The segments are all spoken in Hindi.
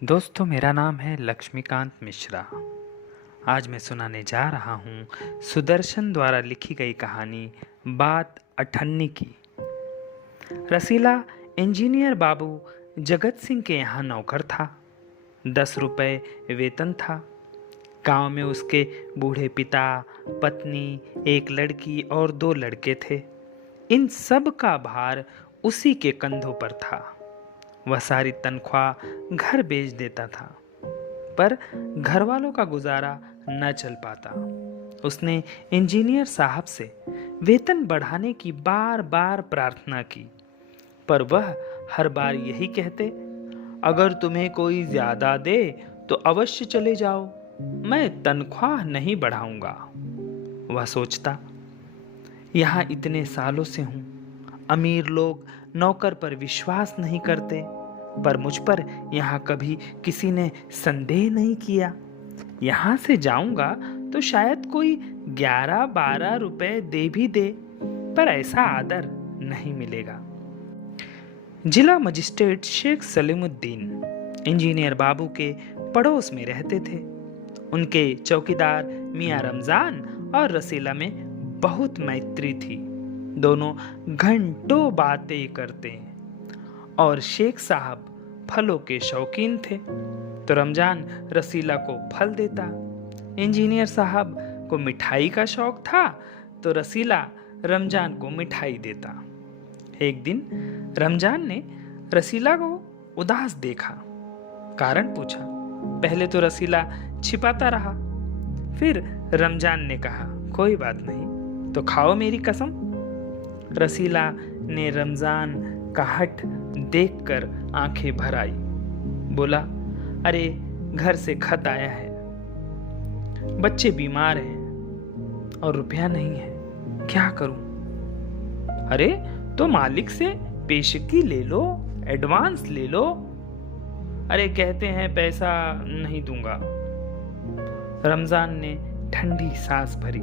दोस्तों, मेरा नाम है लक्ष्मीकांत मिश्रा। आज मैं सुनाने जा रहा हूँ सुदर्शन द्वारा लिखी गई कहानी बात अठन्नी की। रसीला इंजीनियर बाबू जगत सिंह के यहाँ नौकर था। 10 रुपये वेतन था। गांव में उसके बूढ़े पिता, पत्नी, एक लड़की और 2 लड़के थे। इन सब का भार उसी के कंधों पर था। वह सारी तनख्वाह घर बेच देता था, पर घर वालों का गुजारा न चल पाता। उसने इंजीनियर साहब से वेतन बढ़ाने की बार बार प्रार्थना की, पर वह हर बार यही कहते, अगर तुम्हें कोई ज्यादा दे तो अवश्य चले जाओ, मैं तनख्वाह नहीं बढ़ाऊंगा। वह सोचता, यहाँ इतने सालों से हूं, अमीर लोग नौकर पर विश्वास नहीं करते, पर मुझ पर यहाँ कभी किसी ने संदेह नहीं किया। यहाँ से जाऊंगा तो शायद कोई 11-12 रुपए दे भी दे, पर ऐसा आदर नहीं मिलेगा। जिला मजिस्ट्रेट शेख सलीमुद्दीन इंजीनियर बाबू के पड़ोस में रहते थे। उनके चौकीदार मियाँ रमजान और रसीला में बहुत मैत्री थी। दोनों घंटों बातें करते और शेख साहब फलों के शौकीन थे, तो रमजान रसीला को फल देता। इंजीनियर साहब को मिठाई का शौक था, तो रसीला रमजान को मिठाई देता। एक दिन रमजान ने रसीला को उदास देखा, कारण पूछा। पहले तो रसीला छिपाता रहा, फिर रमजान ने कहा, कोई बात नहीं, तो खाओ मेरी कसम। रसीला ने रमजान का हठ देखकर आंखें भर आई। बोला, अरे घर से खत आया है, बच्चे बीमार हैं और रुपया नहीं है, क्या करूं? अरे तो मालिक से पेशगी ले लो, एडवांस ले लो। अरे कहते हैं पैसा नहीं दूंगा। रमजान ने ठंडी सांस भरी।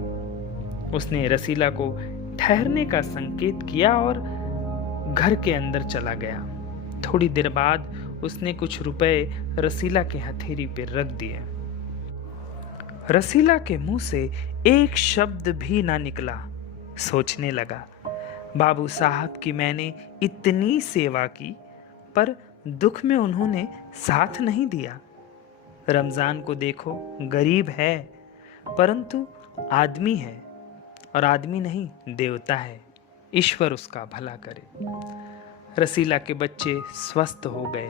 उसने रसीला को ठहरने का संकेत किया और घर के अंदर चला गया। थोड़ी देर बाद उसने कुछ रुपए रसीला के हथेली पर रख दिए। रसीला के मुंह से एक शब्द भी ना निकला। सोचने लगा, बाबू साहब की मैंने इतनी सेवा की, पर दुख में उन्होंने साथ नहीं दिया। रमजान को देखो, गरीब है, परंतु आदमी है, और आदमी नहीं देवता है। ईश्वर उसका भला करे। रसीला के बच्चे स्वस्थ हो गए।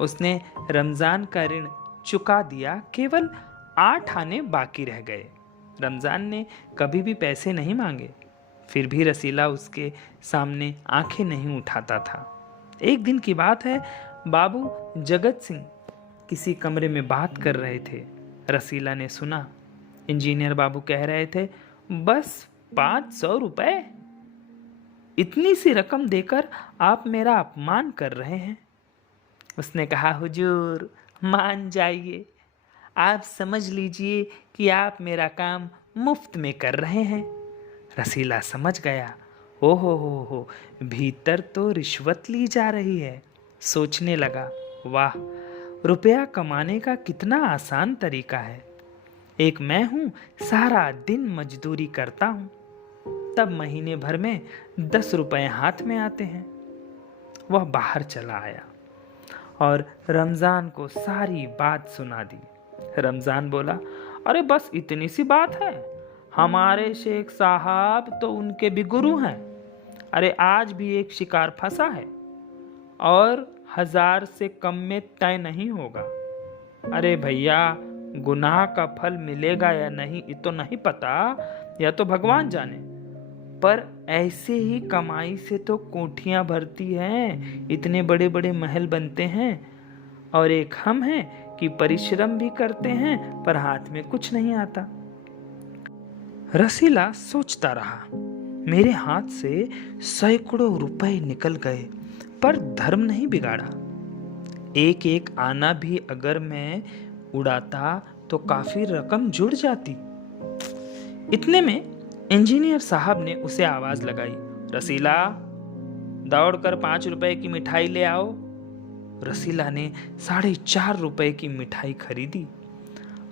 उसने रमजान का ऋण चुका दिया, केवल 8 आने बाकी रह गए। रमजान ने कभी भी पैसे नहीं मांगे, फिर भी रसीला उसके सामने आंखें नहीं उठाता था। एक दिन की बात है, बाबू जगत सिंह किसी कमरे में बात कर रहे थे। रसीला ने सुना। इंजीनियर बाबू कह रहे थे, बस 500 रुपए? इतनी सी रकम देकर आप मेरा अपमान कर रहे हैं। उसने कहा, हुजूर मान जाइए, आप समझ लीजिए कि आप मेरा काम मुफ्त में कर रहे हैं। रसीला समझ गया, हो, भीतर तो रिश्वत ली जा रही है। सोचने लगा, वाह, रुपया कमाने का कितना आसान तरीका है। एक मैं हूं, सारा दिन मजदूरी करता हूं, तब महीने भर में 10 रुपए हाथ में आते हैं। वह बाहर चला आया और रमजान को सारी बात सुना दी। रमजान बोला, अरे बस इतनी सी बात है, हमारे शेख साहब तो उनके भी गुरु हैं। अरे आज भी एक शिकार फंसा है और 1000 से कम में तय नहीं होगा। अरे भैया, गुनाह का फल मिलेगा या नहीं ये तो नहीं पता, या तो भगवान जाने, पर ऐसे ही कमाई से तो कोठियां भरती हैं, इतने बड़े बड़े महल बनते हैं, और एक हम हैं कि परिश्रम भी करते हैं पर हाथ में कुछ नहीं आता। रसीला सोचता रहा, मेरे हाथ से सैकड़ों रुपए निकल गए, पर धर्म नहीं बिगाड़ा। एक एक आना भी अगर मैं उड़ाता तो काफी रकम जुड़ जाती। इतने में इंजीनियर साहब ने उसे आवाज लगाई, रसीला, दौड़कर 5 रुपए की मिठाई ले आओ। रसीला ने 4.5 रुपए की मिठाई खरीदी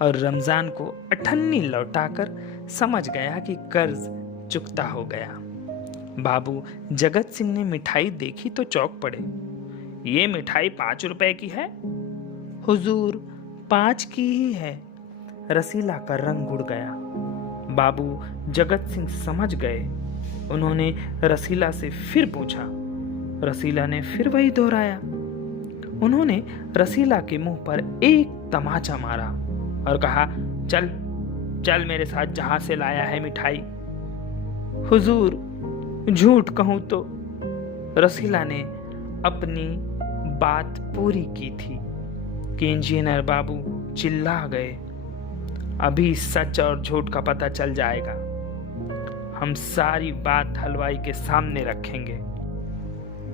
और रमजान को अठन्नी लौटाकर समझ गया कि कर्ज चुकता हो गया। बाबू जगत सिंह ने मिठाई देखी तो चौंक पड़े। ये मिठाई 5 रुपए की है? हुजूर, 5 की ही है। रसीला का रंग उड़ गया। बाबू जगत सिंह समझ गए। उन्होंने रसीला से फिर पूछा। रसीला ने फिर वही दोहराया। उन्होंने रसीला के मुंह पर एक तमाचा मारा और कहा, चल चल मेरे साथ जहां से लाया है मिठाई। हुजूर, झूठ कहूं तो। रसीला ने अपनी बात पूरी की थी कि इंजीनियर बाबू चिल्ला गए, अभी सच और झूठ का पता चल जाएगा। हम सारी बात हलवाई के सामने रखेंगे।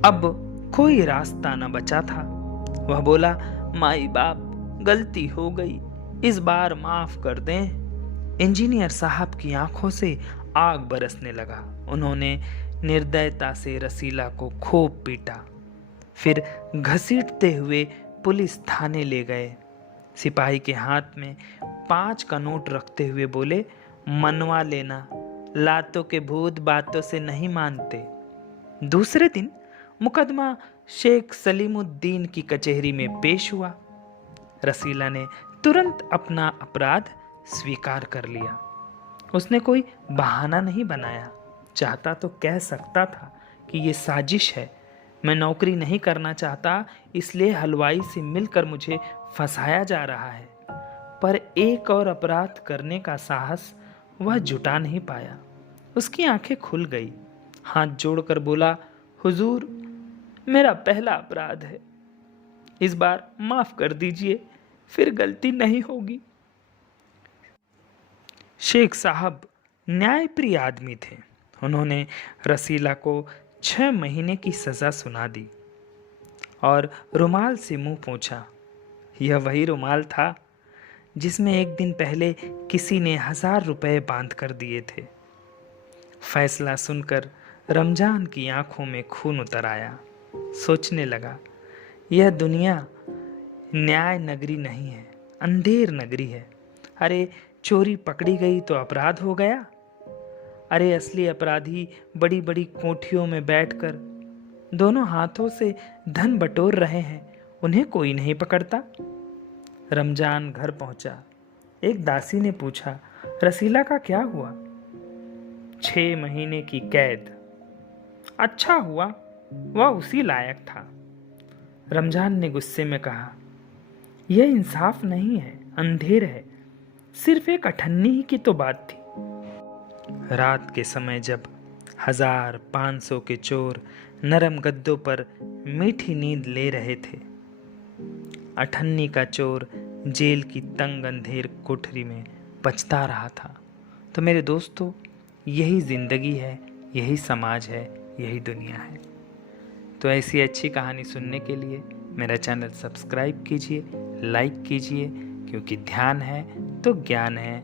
अब कोई रास्ता न बचा था। वह बोला, माई बाप, गलती हो गई, इस बार माफ कर दें। इंजीनियर साहब की आंखों से आग बरसने लगा। उन्होंने निर्दयता से रसीला को खूब पीटा, फिर घसीटते हुए पुलिस थाने ले गए। सिपाही के हाथ में 5 का नोट रखते हुए बोले, मनवा लेना, लातों के भूत बातों से नहीं मानते। दूसरे दिन मुकदमा शेख सलीमुद्दीन की कचहरी में पेश हुआ। रसीला ने तुरंत अपना अपराध स्वीकार कर लिया। उसने कोई बहाना नहीं बनाया। चाहता तो कह सकता था कि ये साजिश है, मैं नौकरी नहीं करना चाहता, इसलिए हलवाई से मिलकर मुझे फंसाया जा रहा है। पर एक और अपराध करने का साहस वह जुटा नहीं पाया। उसकी आंखें खुल गई। हाथ जोड़कर बोला, हुजूर, मेरा पहला अपराध है, इस बार माफ कर दीजिए, फिर गलती नहीं होगी। शेख साहब न्यायप्रिय आदमी थे। उन्होंने रसीला को 6 महीने की सजा सुना दी और रुमाल से मुंह पोंछा। यह वही रुमाल था जिसमें एक दिन पहले किसी ने 1000 रुपए बांध कर दिए थे। फैसला सुनकर रमजान की आंखों में खून उतर आया। सोचने लगा, यह दुनिया न्याय नगरी नहीं है, अंधेर नगरी है। अरे, चोरी पकड़ी गई तो अपराध हो गया। अरे, असली अपराधी बड़ी बड़ी कोठियों में बैठकर दोनों हाथों से धन बटोर रहे हैं, उन्हें कोई नहीं पकड़ता। रमजान घर पहुंचा। एक दासी ने पूछा, रसीला का क्या हुआ? 6 महीने की कैद। अच्छा हुआ, वह उसी लायक था। रमजान ने गुस्से में कहा, यह इंसाफ नहीं है, अंधेर है, सिर्फ एक अठन्नी ही की तो बात थी। रात के समय जब 1500 के चोर नरम गद्दों पर मीठी नींद ले रहे थे, अठन्नी का चोर जेल की तंग अंधेर कोठरी में पछता रहा था। तो मेरे दोस्तों, यही ज़िंदगी है, यही समाज है, यही दुनिया है। तो ऐसी अच्छी कहानी सुनने के लिए मेरा चैनल सब्सक्राइब कीजिए, लाइक कीजिए, क्योंकि ध्यान है तो ज्ञान है।